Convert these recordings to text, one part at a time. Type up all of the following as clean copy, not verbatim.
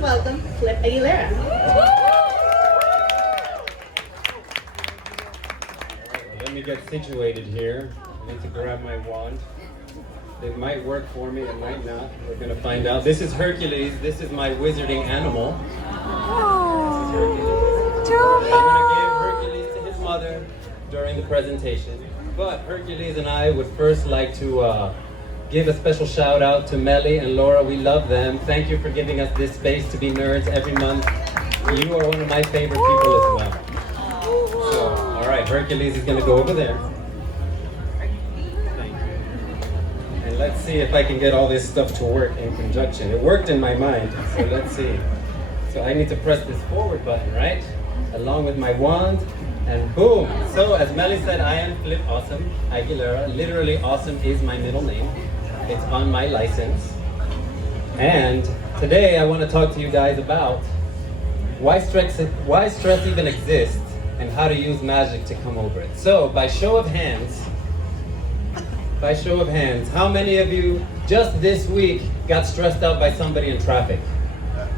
welcome Flip Aguilera. Let me get situated here. I need to grab my wand. It might work for me, it might not. We're gonna find out. This is Hercules. This is my wizarding animal. This is Hercules. I'm gonna give Hercules to his mother during the presentation. But Hercules and I would first like to give a special shout out to Melly and Laura. We love them. Thank you for giving us this space to be nerds every month. You are one of my favorite people as well. So, all right, Hercules is gonna go over there. Thank you. And let's see if I can get all this stuff to work in conjunction. It worked in my mind, so let's see. So I need to press this forward button, right? Along with my wand. And boom! So as Melly said, I am Flip Awesome Aguilera. Literally, awesome is my middle name. It's on my license. And today I want to talk to you guys about why stress even exists and how to use magic to come over it. So by show of hands, how many of you just this week got stressed out by somebody in traffic?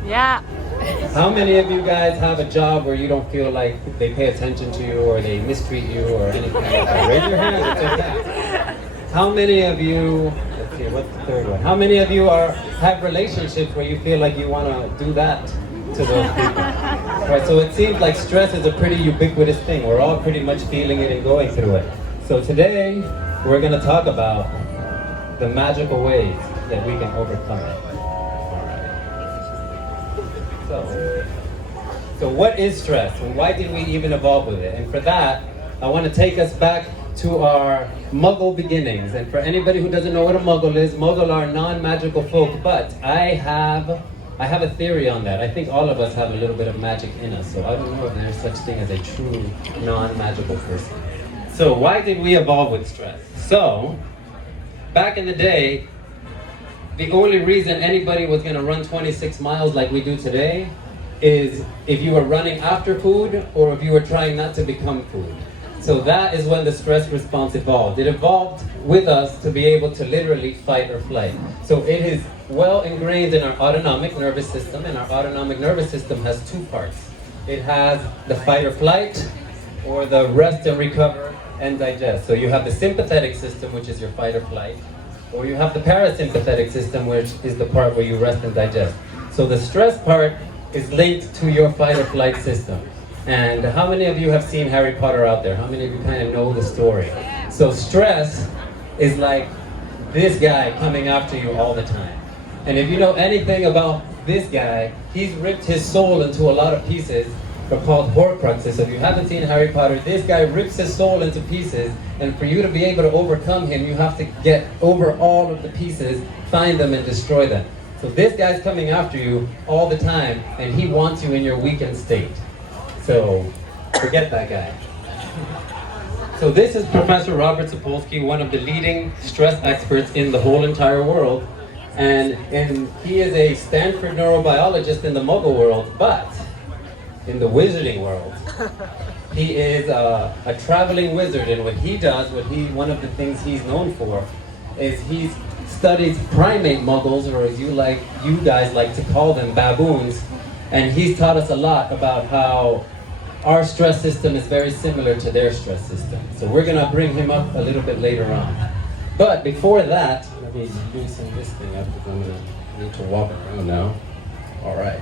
Yeah. How many of you guys have a job where you don't feel like they pay attention to you or they mistreat you or anything like that? Raise your hand, it's okay. How many of you, let's see, what's the third one? How many of you have relationships where you feel like you want to do that to those people? Right, so it seems like stress is a pretty ubiquitous thing. We're all pretty much feeling it and going through it. So today, we're going to talk about the magical ways that we can overcome it. So what is stress and why did we even evolve with it? And for that, I want to take us back to our Muggle beginnings. And for anybody who doesn't know what a Muggle is, Muggle are non-magical folk, but I have a theory on that. I think all of us have a little bit of magic in us, so I don't know if there's such thing as a true non-magical person. So why did we evolve with stress? So, back in the day, the only reason anybody was going to run 26 miles like we do today is if you were running after food or if you were trying not to become food. So that is when the stress response evolved. It evolved with us to be able to literally fight or flight. So it is well ingrained in our autonomic nervous system, and our autonomic nervous system has two parts. It has the fight or flight, or the rest and recover and digest. So you have the sympathetic system, which is your fight or flight, or you have the parasympathetic system, which is the part where you rest and digest. So the stress part is linked to your fight or flight system. And how many of you have seen Harry Potter out there? How many of you kind of know the story? So stress is like this guy coming after you all the time. And if you know anything about this guy, he's ripped his soul into a lot of pieces. They're called Horcruxes. So if you haven't seen Harry Potter, this guy rips his soul into pieces, and for you to be able to overcome him, you have to get over all of the pieces, find them, and destroy them. So this guy's coming after you all the time, and he wants you in your weakened state. So forget that guy. So this is Professor Robert Sapolsky, one of the leading stress experts in the whole entire world. And he is a Stanford neurobiologist in the Muggle world, but in the wizarding world, he is a traveling wizard, and what he does, one of the things he's known for, is he studies primate muggles, or as you guys like to call them, baboons, and he's taught us a lot about how our stress system is very similar to their stress system. So we're gonna bring him up a little bit later on. But before that, let me loosen this thing up because I'm gonna need to walk around now. All right.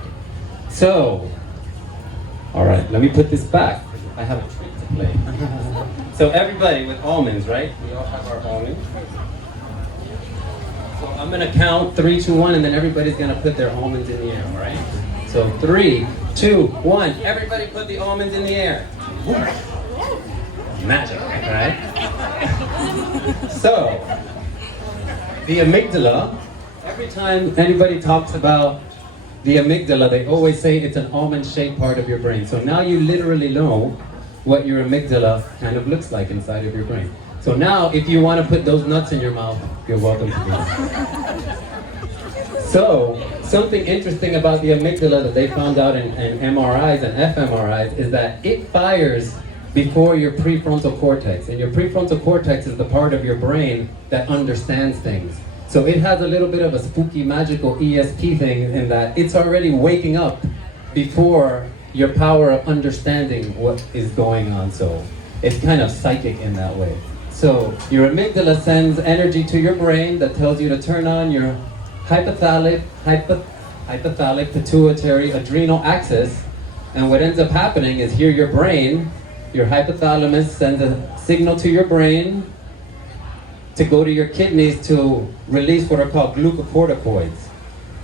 So, all right, let me put this back. I have a trick to play. So everybody with almonds, right? We all have our almonds. So I'm gonna count 3, 2, 1, and then everybody's gonna put their almonds in the air, all right? So 3, 2, 1. Everybody put the almonds in the air. Magic, right? So, the amygdala, every time anybody talks about the amygdala, they always say it's an almond-shaped part of your brain. So now you literally know what your amygdala kind of looks like inside of your brain. So now, if you want to put those nuts in your mouth, you're welcome to do that. So, something interesting about the amygdala that they found out in MRIs and fMRIs is that it fires before your prefrontal cortex. And your prefrontal cortex is the part of your brain that understands things. So it has a little bit of a spooky, magical ESP thing in that it's already waking up before your power of understanding what is going on. So it's kind of psychic in that way. So your amygdala sends energy to your brain that tells you to turn on your hypothalamic, pituitary, adrenal axis. And what ends up happening is here your brain, your hypothalamus sends a signal to your brain to go to your kidneys to release what are called glucocorticoids.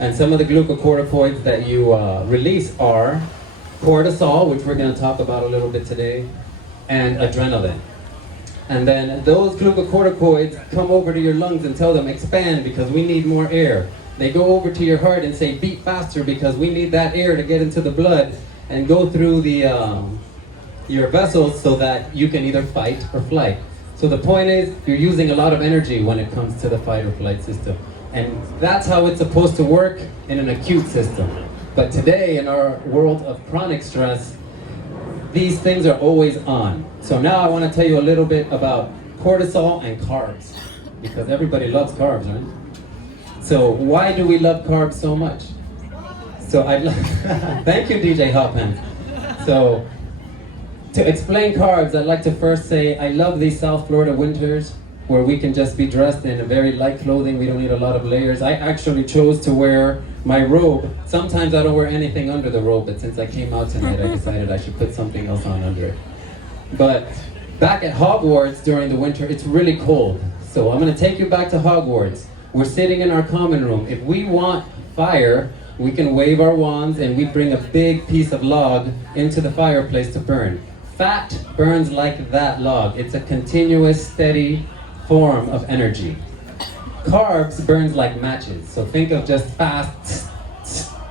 And some of the glucocorticoids that you release are cortisol, which we're going to talk about a little bit today, and adrenaline. And then those glucocorticoids come over to your lungs and tell them expand because we need more air. They go over to your heart and say beat faster because we need that air to get into the blood and go through the your vessels so that you can either fight or flight. So the point is, you're using a lot of energy when it comes to the fight or flight system. And that's how it's supposed to work in an acute system. But today, in our world of chronic stress, these things are always on. So now I want to tell you a little bit about cortisol and carbs, because everybody loves carbs, right? So why do we love carbs so much? So thank you, DJ Hopman. So to explain carbs, I'd like to first say I love these South Florida winters where we can just be dressed in a very light clothing. We don't need a lot of layers. I actually chose to wear my robe. Sometimes I don't wear anything under the robe, but since I came out tonight, I decided I should put something else on under it. But back at Hogwarts during the winter, it's really cold. So I'm going to take you back to Hogwarts. We're sitting in our common room. If we want fire, we can wave our wands and we bring a big piece of log into the fireplace to burn. Fat burns like that log. It's a continuous, steady form of energy. Carbs burns like matches. So think of just fast,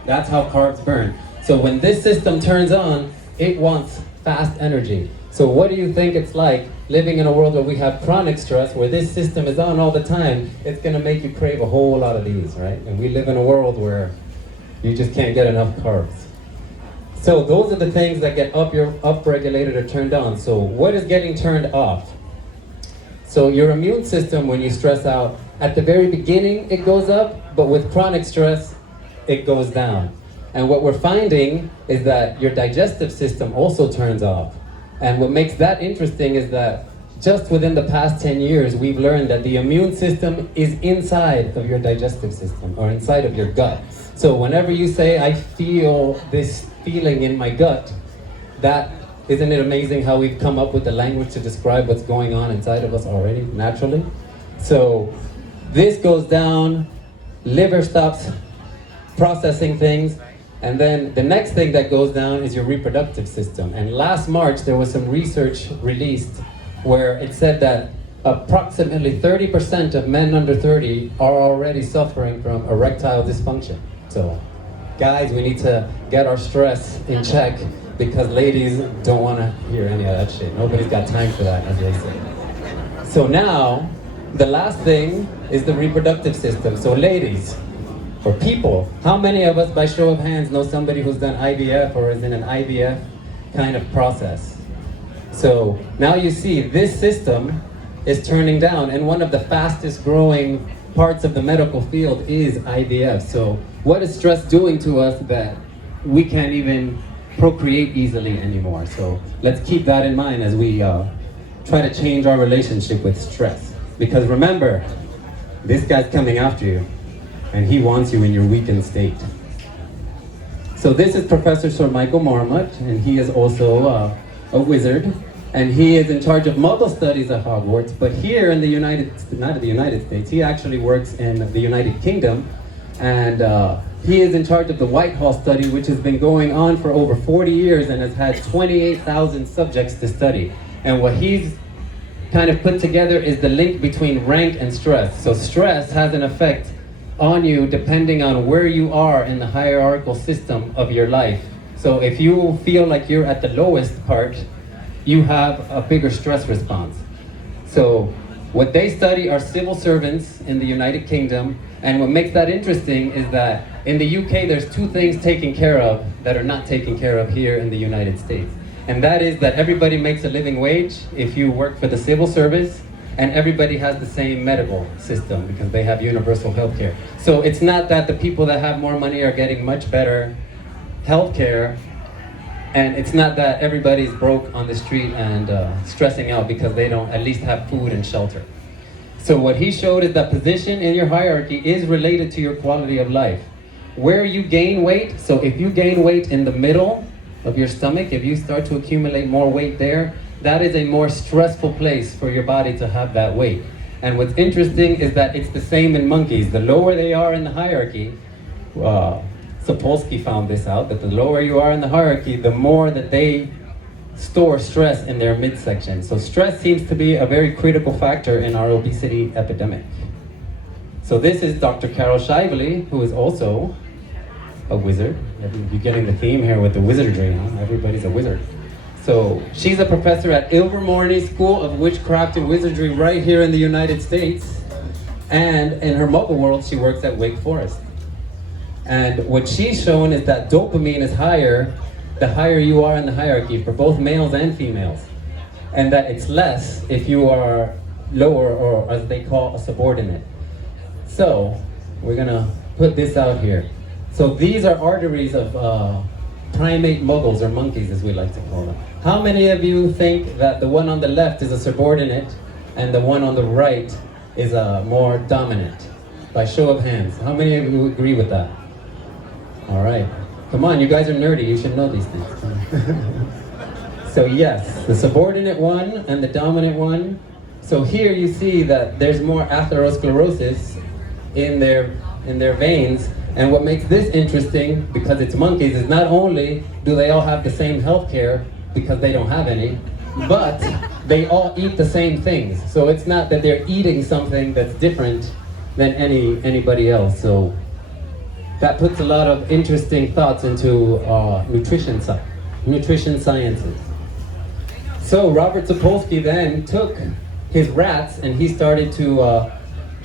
that's how carbs burn. So when this system turns on, it wants fast energy. So what do you think it's like living in a world where we have chronic stress, where this system is on all the time? It's gonna make you crave a whole lot of these, right? And we live in a world where you just can't get enough carbs. So those are the things that get upregulated or turned on. So what is getting turned off? So your immune system, when you stress out, at the very beginning it goes up, but with chronic stress, it goes down. And what we're finding is that your digestive system also turns off. And what makes that interesting is that just within the past 10 years, we've learned that the immune system is inside of your digestive system, or inside of your gut. So whenever you say, I feel this feeling in my gut, isn't it amazing how we've come up with the language to describe what's going on inside of us already, naturally? So this goes down, liver stops processing things, and then the next thing that goes down is your reproductive system. And last March, there was some research released where it said that approximately 30% of men under 30 are already suffering from erectile dysfunction. So guys, we need to get our stress in check because ladies don't want to hear any of that shit. Nobody's got time for that, as they say. So now, the last thing is the reproductive system. So ladies, or people, how many of us, by show of hands, know somebody who's done IVF or is in an IVF kind of process? So now you see this system is turning down, and one of the fastest growing parts of the medical field is IVF. So what is stress doing to us that we can't even procreate easily anymore? So let's keep that in mind as we try to change our relationship with stress. Because remember, this guy's coming after you, and he wants you in your weakened state. So this is Professor Sir Michael Marmot, and he is also a wizard, and he is in charge of Muggle studies at Hogwarts. But here in the not the United States, he actually works in the United Kingdom, and he is in charge of the Whitehall study, which has been going on for over 40 years and has had 28,000 subjects to study. And what he's kind of put together is the link between rank and stress. So stress has an effect on you depending on where you are in the hierarchical system of your life. So if you feel like you're at the lowest part, you have a bigger stress response. So what they study are civil servants in the United Kingdom, and what makes that interesting is that in the UK there's two things taken care of that are not taken care of here in the United States. And that is that everybody makes a living wage if you work for the civil service, and everybody has the same medical system because they have universal health care. So it's not that the people that have more money are getting much better health care, and it's not that everybody's broke on the street and stressing out because they don't at least have food and shelter. So what he showed is that position in your hierarchy is related to your quality of life. Where you gain weight, so if you gain weight in the middle of your stomach, if you start to accumulate more weight there, that is a more stressful place for your body to have that weight. And what's interesting is that it's the same in monkeys. The lower they are in the hierarchy, Sapolsky found this out, that the lower you are in the hierarchy, the more that they store stress in their midsection. So stress seems to be a very critical factor in our obesity epidemic. So this is Dr. Carol Shively, who is also a wizard. You're getting the theme here with the wizardry, huh? Everybody's a wizard. So she's a professor at Ilvermorny School of Witchcraft and Wizardry right here in the United States. And in her muggle world, she works at Wake Forest. And what she's shown is that dopamine is higher the higher you are in the hierarchy for both males and females. And that it's less if you are lower, or as they call a subordinate. So we're gonna put this out here. So these are arteries of primate muggles, or monkeys as we like to call them. How many of you think that the one on the left is a subordinate and the one on the right is a more dominant? By show of hands, how many of you agree with that? All right, come on, you guys are nerdy, you should know these things. So yes, the subordinate one and the dominant one. So here you see that there's more atherosclerosis in their veins. And what makes this interesting, because it's monkeys, is not only do they all have the same health care because they don't have any, but they all eat the same things. So it's not that they're eating something that's different than anybody else. So that puts a lot of interesting thoughts into nutrition sciences. So Robert Sapolsky then took his rats and he started to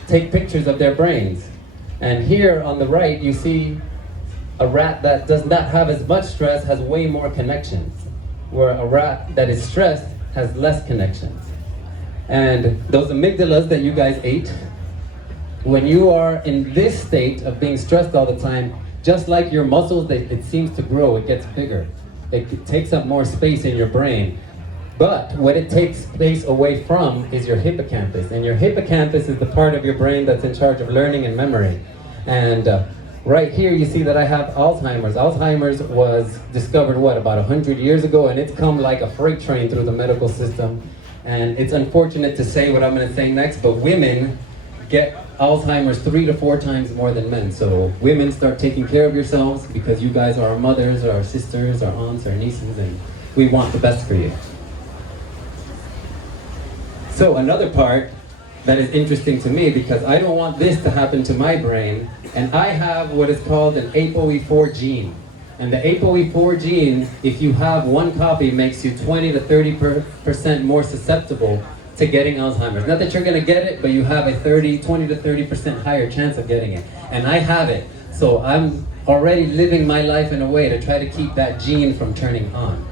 take pictures of their brains. And here on the right, you see a rat that does not have as much stress has way more connections, where a rat that is stressed has less connections. And those amygdalas that you guys ate, when you are in this state of being stressed all the time, just like your muscles, it seems to grow, it gets bigger. It takes up more space in your brain. But what it takes space away from is your hippocampus. And your hippocampus is the part of your brain that's in charge of learning and memory. And right here you see that I have Alzheimer's. Alzheimer's was discovered, about 100 years ago, and it's come like a freight train through the medical system. And it's unfortunate to say what I'm going to say next, but women get Alzheimer's 3 to 4 times more than men. So women, start taking care of yourselves, because you guys are our mothers, or our sisters, our aunts, our nieces, and we want the best for you. So another part that is interesting to me, because I don't want this to happen to my brain, and I have what is called an ApoE4 gene. And the ApoE4 gene, if you have one copy, makes you 20 to 30% more susceptible to getting Alzheimer's. Not that you're gonna get it, but you have a 20 to 30% higher chance of getting it. And I have it, so I'm already living my life in a way to try to keep that gene from turning on.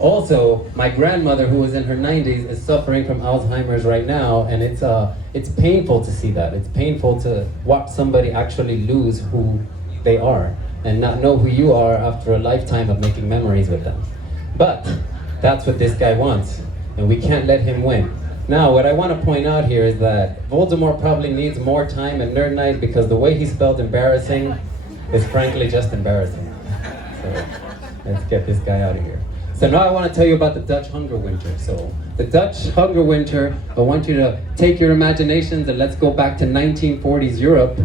Also, my grandmother, who is in her 90s, is suffering from Alzheimer's right now, and it's painful to see that. It's painful to watch somebody actually lose who they are and not know who you are after a lifetime of making memories with them. But that's what this guy wants, and we can't let him win. Now, what I want to point out here is that Voldemort probably needs more time at Nerd Night, because the way he spelled embarrassing is frankly just embarrassing. So let's get this guy out of here. So now I want to tell you about the Dutch Hunger Winter. So the Dutch Hunger Winter, I want you to take your imaginations and let's go back to 1940s Europe,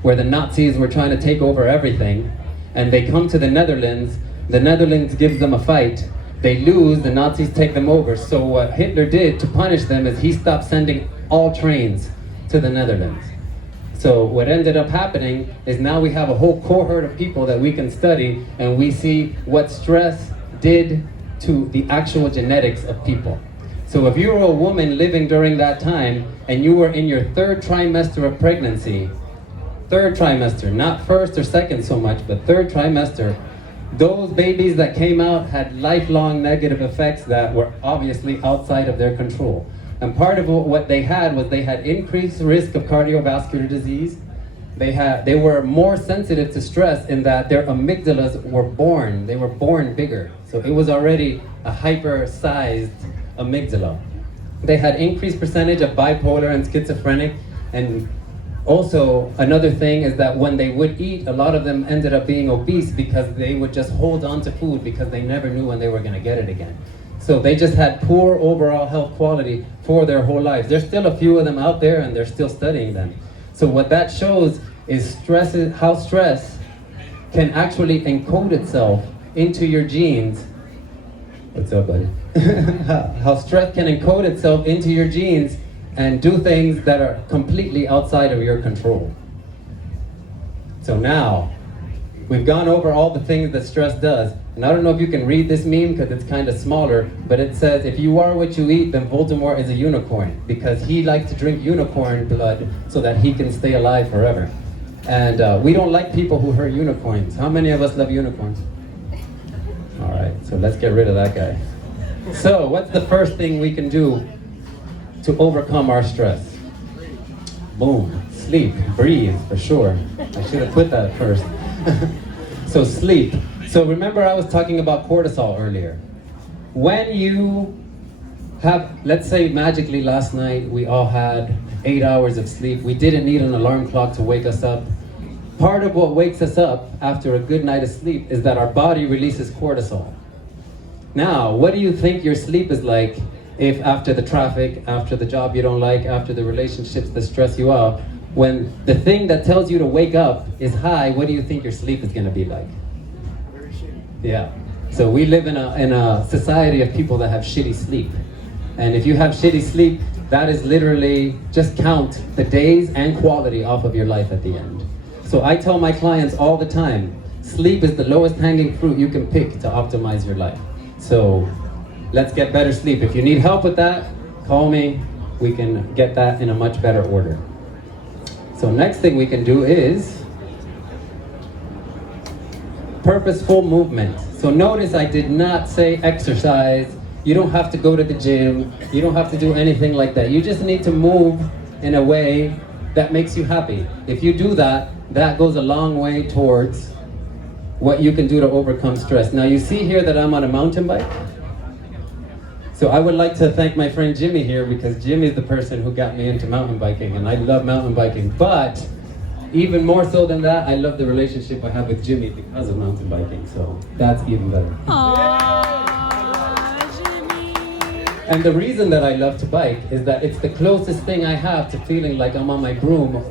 where the Nazis were trying to take over everything, and they come to the Netherlands gives them a fight, they lose, the Nazis take them over. So what Hitler did to punish them is he stopped sending all trains to the Netherlands. So what ended up happening is now we have a whole cohort of people that we can study, and we see what stress did to the actual genetics of people. So if you were a woman living during that time and you were in your 3rd trimester of pregnancy, 3rd trimester, not 1st or 2nd so much, but 3rd trimester, those babies that came out had lifelong negative effects that were obviously outside of their control. And part of what they had was they had increased risk of cardiovascular disease. They were more sensitive to stress in that their amygdalas were born. They were born bigger. So it was already a hyper-sized amygdala. They had increased percentage of bipolar and schizophrenic. And also another thing is that when they would eat, a lot of them ended up being obese because they would just hold on to food because they never knew when they were going to get it again. So they just had poor overall health quality for their whole lives. There's still a few of them out there and they're still studying them. So what that shows is how stress can actually encode itself into your genes. What's up, buddy? How stress can encode itself into your genes and do things that are completely outside of your control. So now, we've gone over all the things that stress does. And I don't know if you can read this meme because it's kind of smaller, but it says, if you are what you eat, then Voldemort is a unicorn because he likes to drink unicorn blood so that he can stay alive forever. And we don't like people who hurt unicorns. How many of us love unicorns? All right, so let's get rid of that guy. So what's the first thing we can do to overcome our stress? Boom, sleep, breathe, for sure. I should have put that first. So sleep. So remember I was talking about cortisol earlier. When you have, let's say magically last night we all had 8 hours of sleep. We didn't need an alarm clock to wake us up. Part of what wakes us up after a good night of sleep is that our body releases cortisol. Now, what do you think your sleep is like if after the traffic, after the job you don't like, after the relationships that stress you out, when the thing that tells you to wake up is high, what do you think your sleep is going to be like? Very shitty. Yeah. So we live in a society of people that have shitty sleep. And if you have shitty sleep, that is literally just count the days and quality off of your life at the end. So I tell my clients all the time, sleep is the lowest hanging fruit you can pick to optimize your life. So let's get better sleep. If you need help with that, call me. We can get that in a much better order. So next thing we can do is purposeful movement. So notice I did not say exercise. You don't have to go to the gym. You don't have to do anything like that. You just need to move in a way that makes you happy. If you do that, that goes a long way towards what you can do to overcome stress. Now you see here that I'm on a mountain bike. So I would like to thank my friend Jimmy here because Jimmy is the person who got me into mountain biking and I love mountain biking. But even more so than that, I love the relationship I have with Jimmy because of mountain biking. So that's even better. Aww, Jimmy. And the reason that I love to bike is that it's the closest thing I have to feeling like I'm on my broom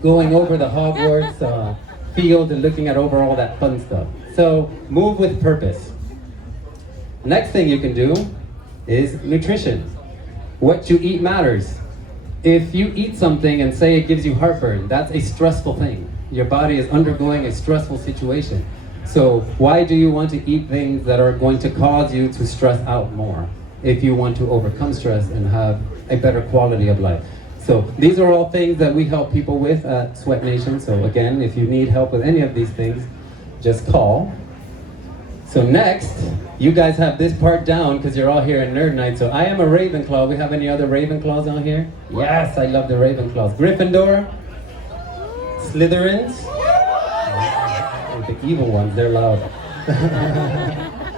going over the Hogwarts field and looking at over all that fun stuff. So move with purpose. Next thing you can do is nutrition. What you eat matters. If you eat something and say it gives you heartburn, that's a stressful thing. Your body is undergoing a stressful situation. So why do you want to eat things that are going to cause you to stress out more if you want to overcome stress and have a better quality of life? So these are all things that we help people with at Sweat Nation. So again, if you need help with any of these things, just call. So next, you guys have this part down because you're all here in Nerd Night. So I am a Ravenclaw. We have any other Ravenclaws out here? Yes, I love the Ravenclaws. Gryffindor, Slytherins, the evil ones, they're loud.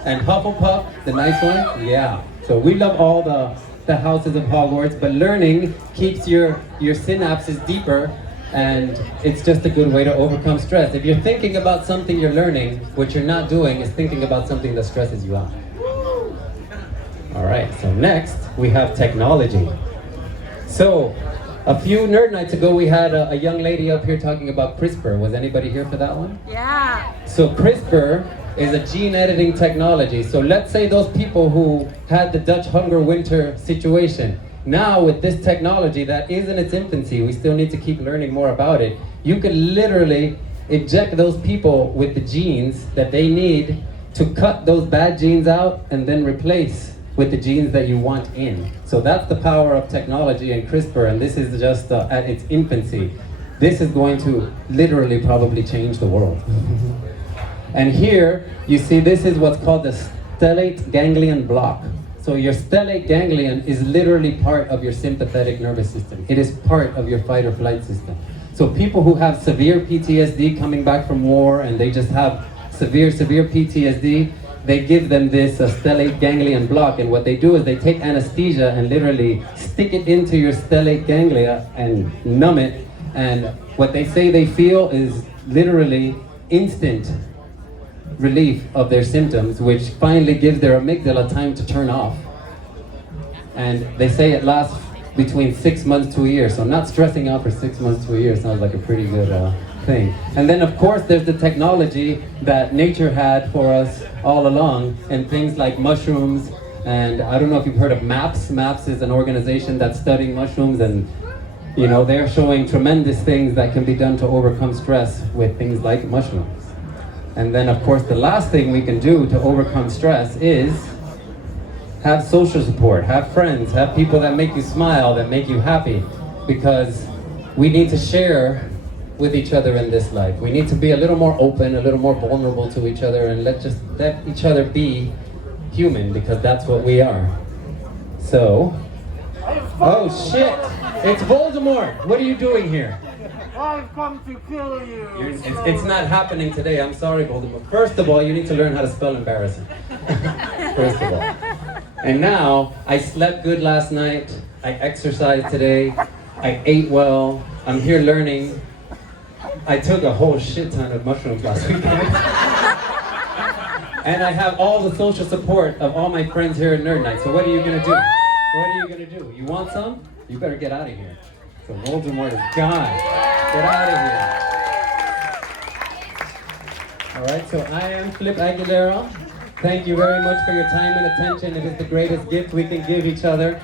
And Hufflepuff, the nice one, yeah. So we love all the houses of Hogwarts, but learning keeps your synapses deeper, and it's just a good way to overcome stress. If you're thinking about something you're learning, what you're not doing is thinking about something that stresses you out. All right, so next we have technology. So a few Nerd Nights ago we had a young lady up here talking about CRISPR. Was anybody here for that one? Yeah. So CRISPR is a gene editing technology. So let's say those people who had the Dutch hunger winter situation. Now with this technology that is in its infancy, we still need to keep learning more about it. You can literally inject those people with the genes that they need to cut those bad genes out and then replace with the genes that you want in. So that's the power of technology and CRISPR, and this is just at its infancy. This is going to literally probably change the world. And here, you see this is what's called the Phthalate ganglion block. So So your stellate ganglion is literally part of your sympathetic nervous system. It is part of your fight or flight system. So people who have severe PTSD coming back from war and they just have severe PTSD, they give them this stellate ganglion block, and what they do is they take anesthesia and literally stick it into your stellate ganglia and numb it, and what they say they feel is literally instant relief of their symptoms, which finally gives their amygdala time to turn off. And they say it lasts between 6 months to a year, so not stressing out for 6 months to a year sounds like a pretty good thing. And then of course there's the technology that nature had for us all along, and things like mushrooms, and I don't know if you've heard of MAPS. MAPS is an organization that's studying mushrooms, and you know, they're showing tremendous things that can be done to overcome stress with things like mushrooms. And then of course the last thing we can do to overcome stress is have social support, have friends, have people that make you smile, that make you happy, because we need to share with each other in this life. We need to be a little more open, a little more vulnerable to each other, and let each other be human, because that's what we are. So, oh shit, it's Voldemort. What are you doing here? I've come to kill you. It's not happening today. I'm sorry, Voldemort. First of all, you need to learn how to spell embarrassing. First of all. And now, I slept good last night. I exercised today. I ate well. I'm here learning. I took a whole shit ton of mushrooms last weekend. And I have all the social support of all my friends here at Nerd Night. So what are you gonna do? What are you gonna do? You want some? You better get out of here. So Voldemort is gone. Get out of here. Alright, so I am Flip Aguilera. Thank you very much for your time and attention. It is the greatest gift we can give each other.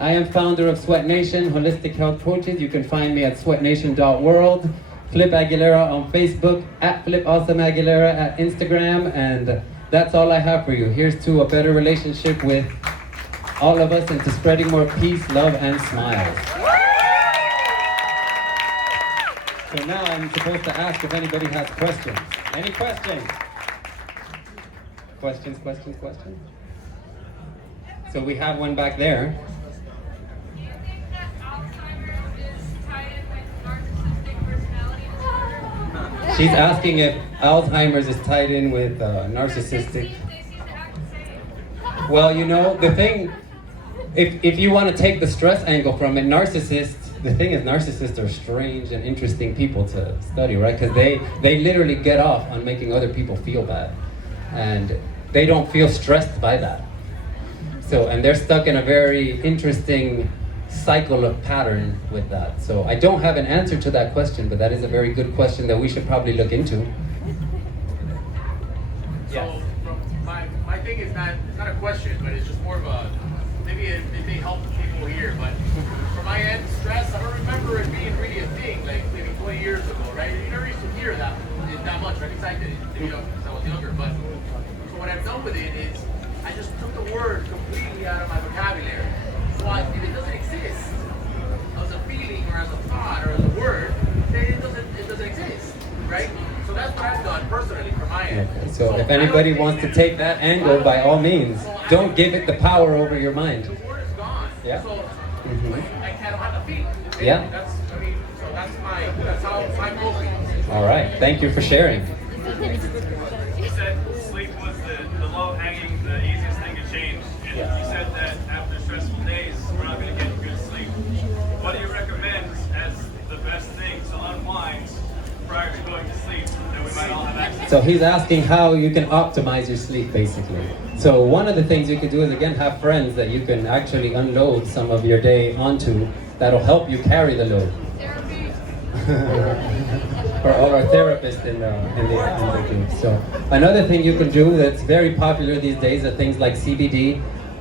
I am founder of Sweat Nation, Holistic Health Coaches. You can find me at sweatnation.world. Flip Aguilera on Facebook, at Flip Awesome Aguilera at Instagram, and that's all I have for you. Here's to a better relationship with all of us and to spreading more peace, love, and smiles. So now I'm supposed to ask if anybody has questions. Any questions? Questions? So we have one back there. Do you think that Alzheimer's is tied in with narcissistic personality disorder? She's asking if Alzheimer's is tied in with narcissistic. They seem to act the same. Well, you know, the thing, if you want to take the stress angle from it, the thing is narcissists are strange and interesting people to study, right? Because they literally get off on making other people feel bad. And they don't feel stressed by that. So, and they're stuck in a very interesting cycle of pattern with that. So I don't have an answer to that question, but that is a very good question that we should probably look into. So my thing is not a question, but it's just more of a, maybe it may help people here, but from my end, stress, I don't remember it being really a thing, like maybe 20 years ago, right? You never used to hear that much, right? Excited, maybe because I was younger, but so what I've done with it is I just took the word completely out of my vocabulary. So if it doesn't exist as a feeling or as a thought or as a word, then it doesn't exist, right? So that's what I've done personally from my end. Okay, so if anybody wants to take that angle, by all means, don't give it the power over your mind. The word is gone. Yeah. So I don't have the feeling. Yeah. That's how my coping. All right, thank you for sharing. You said sleep was the low-hanging, the easiest thing to change. And you said that after stressful days, we're not going to get good sleep. What do you recommend as the best thing to unwind prior to going to sleep that we might all have access to? So he's asking how you can optimize your sleep, basically. So one of the things you can do is, again, have friends that you can actually unload some of your day onto that'll help you carry the load. Therapy. For all our therapists in the group. So another thing you can do that's very popular these days are things like CBD.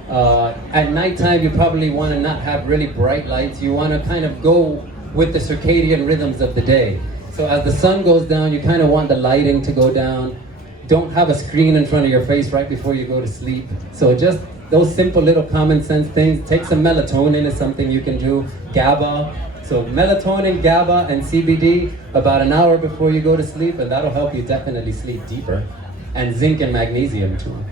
At nighttime, you probably want to not have really bright lights. You want to kind of go with the circadian rhythms of the day. So as the sun goes down, you kind of want the lighting to go down. Don't have a screen in front of your face right before you go to sleep. So just those simple little common sense things. Take some melatonin is something you can do. GABA. So melatonin, GABA, and CBD about an hour before you go to sleep, and that'll help you definitely sleep deeper. And zinc and magnesium too.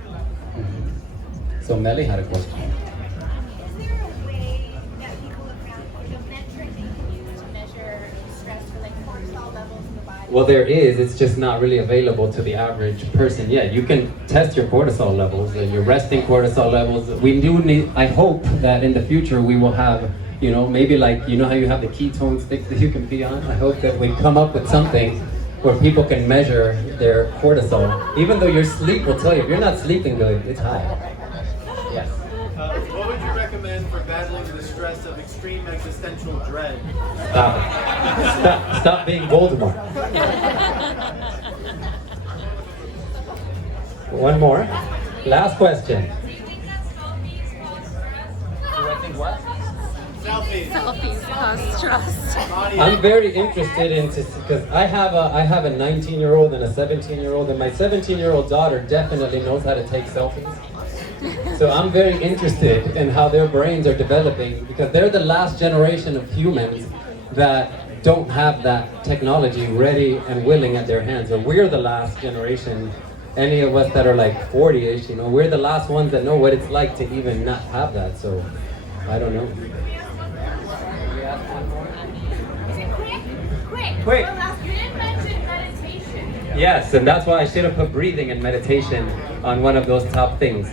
So Melly had a question. Is there a way that people have found, like a metric they can use to measure stress for like cortisol levels in the body? Well, there is. It's just not really available to the average person yet. You can test your cortisol levels, your resting cortisol levels. We do need. I hope that in the future we will have, you know, maybe like, you know how you have the ketone sticks that you can be on. I hope that we come up with something where people can measure their cortisol. Even though your sleep will tell you if you're not sleeping good, it's high. Yes. What would you recommend for battling the stress of extreme existential dread? Stop being Voldemort. One more. Last question. Do you think that selfies cause stress? Do I think what? Selfies. Selfies cause stress. I'm very interested in because I have a 19-year-old and a 17-year-old, and my 17-year-old daughter definitely knows how to take selfies. So I'm very interested in how their brains are developing, because they're the last generation of humans that don't have that technology ready and willing at their hands. Or we're the last generation, any of us that are like 40-ish, you know, we're the last ones that know what it's like to even not have that. So I don't know. Is it quick? Quick. Quick. One last You didn't mention meditation. Yes, and that's why I should have put breathing and meditation on one of those top things.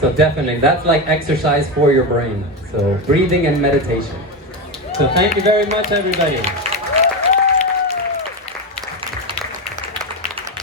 So definitely, that's like exercise for your brain. So breathing and meditation. So thank you very much, everybody.